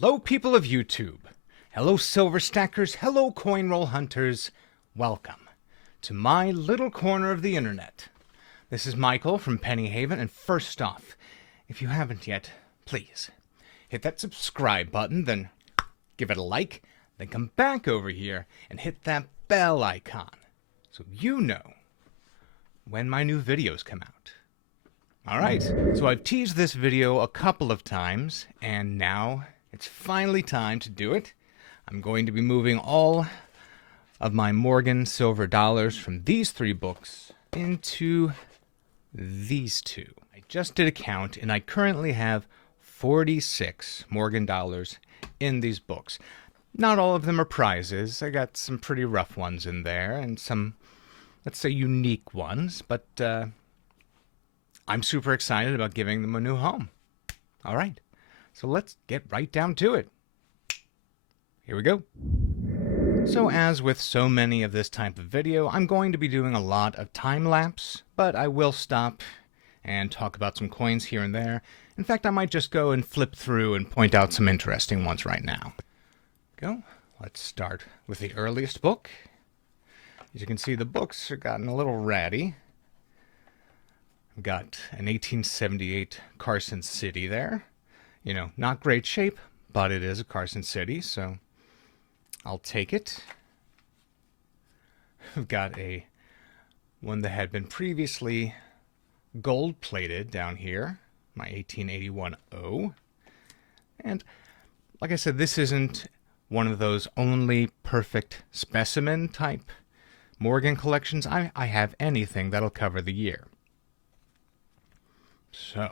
Hello, people of YouTube. Hello, silver stackers. Hello, coin roll hunters. Welcome to my little corner of the internet. This is Michael from Penny Haven, and first off, if you haven't yet, please hit that subscribe button, then give it a like, then come back over here and hit that bell icon so you know when my new videos come out. Alright, so I've teased this video a couple of times, and now it's finally time to do it. I'm going to be moving all of my Morgan silver dollars from these three books into these two. I just did a count, and I currently have 46 Morgan dollars in these books. Not all of them are prizes. I got some pretty rough ones in there, and some, let's say, unique ones, but I'm super excited about giving them a new home. All right, so let's get right down to it. Here we go. So as with so many of this type of video, I'm going to be doing a lot of time-lapse, but I will stop and talk about some coins here and there. In fact, I might just go and flip through and point out some interesting ones right now. Go. Let's start with the earliest book. As you can see, the books are gotten a little ratty. I've got an 1878 Carson City there. You know, not great shape, but it is a Carson City, so I'll take it. I've got one that had been previously gold-plated down here, my 1881 O. And like I said, this isn't one of those only perfect specimen type Morgan collections. I have anything that'll cover the year. So,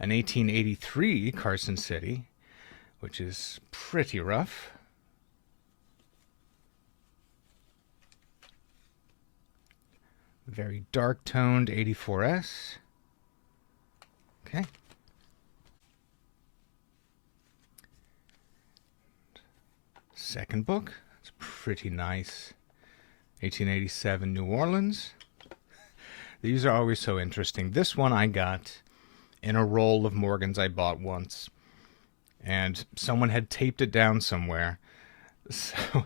an 1883 Carson City, which is pretty rough. Very dark-toned 84S. Okay. Second book. It's pretty nice. 1887 New Orleans. These are always so interesting. This one I got in a roll of Morgans I bought once, and someone had taped it down somewhere. So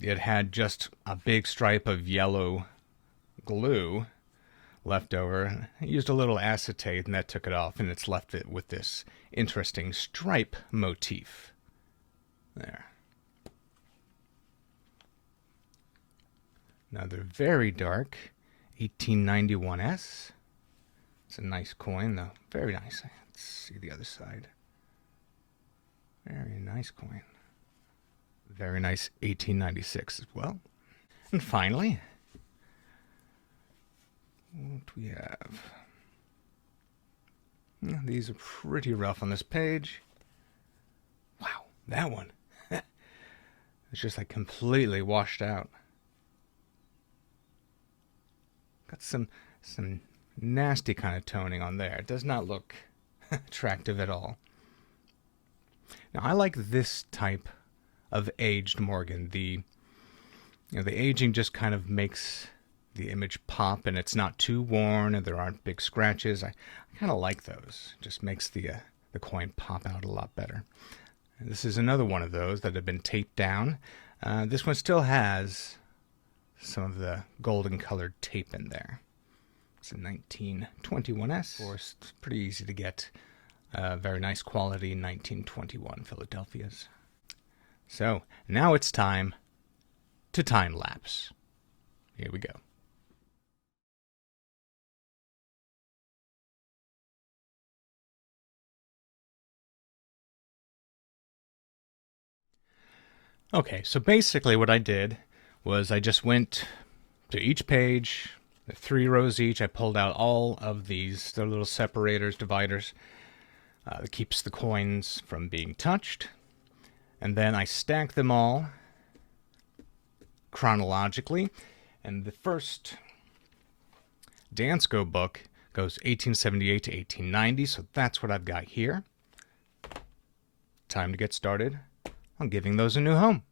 it had just a big stripe of yellow glue left over. I used a little acetate, and that took it off, and it's left it with this interesting stripe motif. There. Now they're very dark. 1891S. It's a nice coin, though. Very nice. Let's see the other side. Very nice coin. Very nice 1896 as well. And finally, what do we have? Yeah, these are pretty rough on this page. Wow, that one. It's just like completely washed out. Got some nasty kind of toning on there. It does not look attractive at all. Now I like this type of aged Morgan. The aging just kind of makes the image pop, and it's not too worn, and there aren't big scratches. I kind of like those. It just makes the coin pop out a lot better. And this is another one of those that have been taped down. This one still has some of the golden colored tape in there. It's a 1921S. Of course, it's pretty easy to get. Very nice quality 1921 Philadelphia's. So now it's time to time lapse. Here we go. Okay, so basically what I did was I just went to each page, the 3 rows each. I pulled out all of these, the little separators, dividers, that keeps the coins from being touched. And then I stacked them all chronologically. And the first Dansco book goes 1878 to 1890, so that's what I've got here. Time to get started on giving those a new home.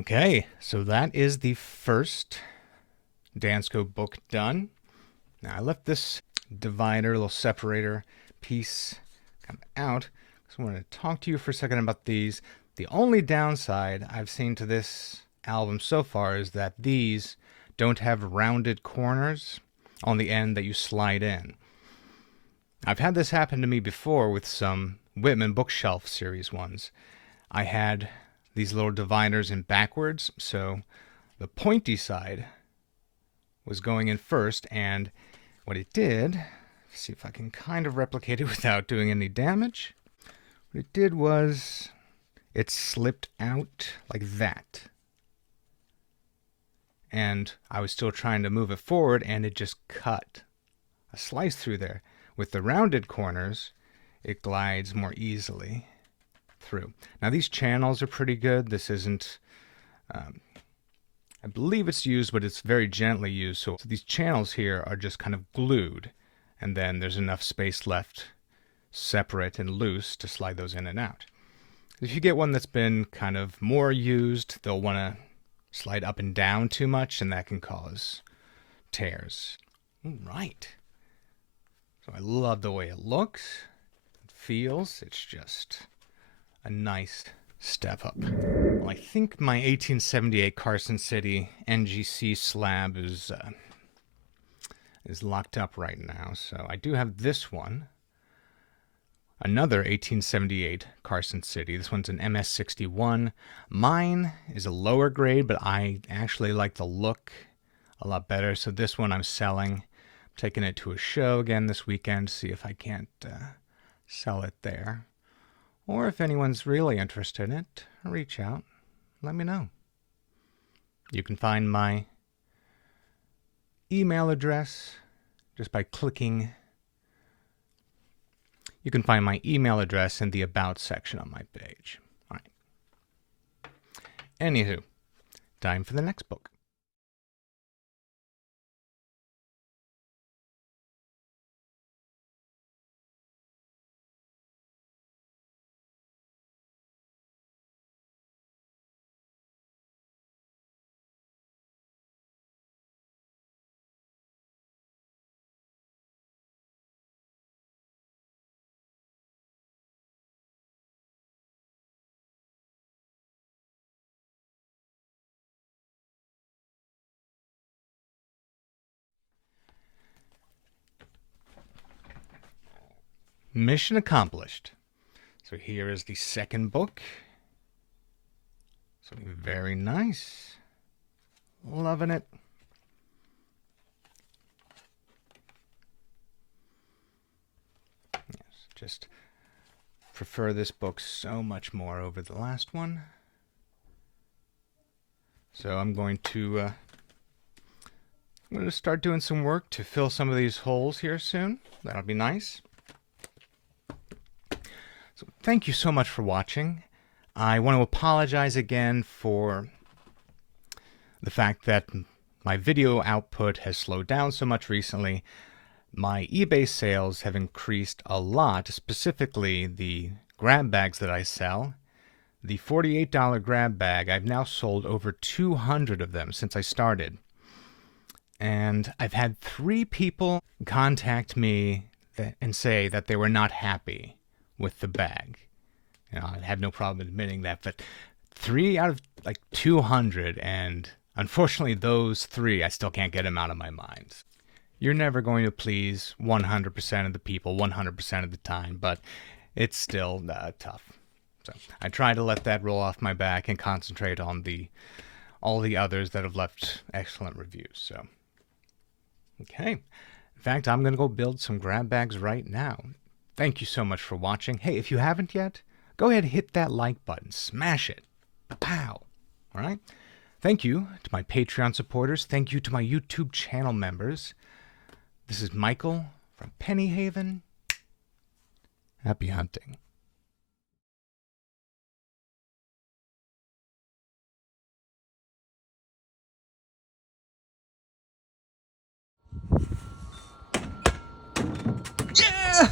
Okay, so that is the first Dansco book done. Now I left this divider, little separator piece kind of out, so I want to talk to you for a second about these. The only downside I've seen to this album so far is that these don't have rounded corners on the end that you slide in. I've had this happen to me before with some Whitman bookshelf series ones. I had these little dividers in backwards, so the pointy side was going in first, and what it did, see if I can kind of replicate it without doing any damage. What it did was it slipped out like that. And I was still trying to move it forward, and it just cut a slice through there. With the rounded corners, it glides more easily through. Now these channels are pretty good. This isn't, I believe it's used, but it's very gently used. So these channels here are just kind of glued, and then there's enough space left separate and loose to slide those in and out. If you get one that's been kind of more used, they'll want to slide up and down too much, and that can cause tears. All right. So I love the way it looks, it feels. It's just a nice step up. Well, I think my 1878 Carson City NGC slab is locked up right now. So I do have this one. Another 1878 Carson City. This one's an MS61. Mine is a lower grade, but I actually like the look a lot better. So this one I'm selling. I'm taking it to a show again this weekend, see if I can't sell it there. Or if anyone's really interested in it, reach out. Let me know. You can find my email address just by clicking. You can find my email address in the About section on my page. All right. Anywho, time for the next book. Mission accomplished. So here is the second book. So very nice. Loving it. Yes, just prefer this book so much more over the last one. So I'm going to start doing some work to fill some of these holes here soon. That'll be nice. So thank you so much for watching. I want to apologize again for the fact that my video output has slowed down so much recently. My eBay sales have increased a lot, specifically the grab bags that I sell. The $48 grab bag, I've now sold over 200 of them since I started. And I've had 3 people contact me and say that they were not happy with the bag. You know, I have no problem admitting that, but 3 out of like 200, and unfortunately those 3, I still can't get them out of my mind. You're never going to please 100% of the people 100% of the time, but it's still tough. So I try to let that roll off my back and concentrate on all the others that have left excellent reviews. So, okay. In fact, I'm going to go build some grab bags right now. Thank you so much for watching. Hey, if you haven't yet, go ahead and hit that like button. Smash it. Pow. All right? Thank you to my Patreon supporters. Thank you to my YouTube channel members. This is Michael from Penny Haven. Happy hunting.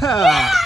Yeah!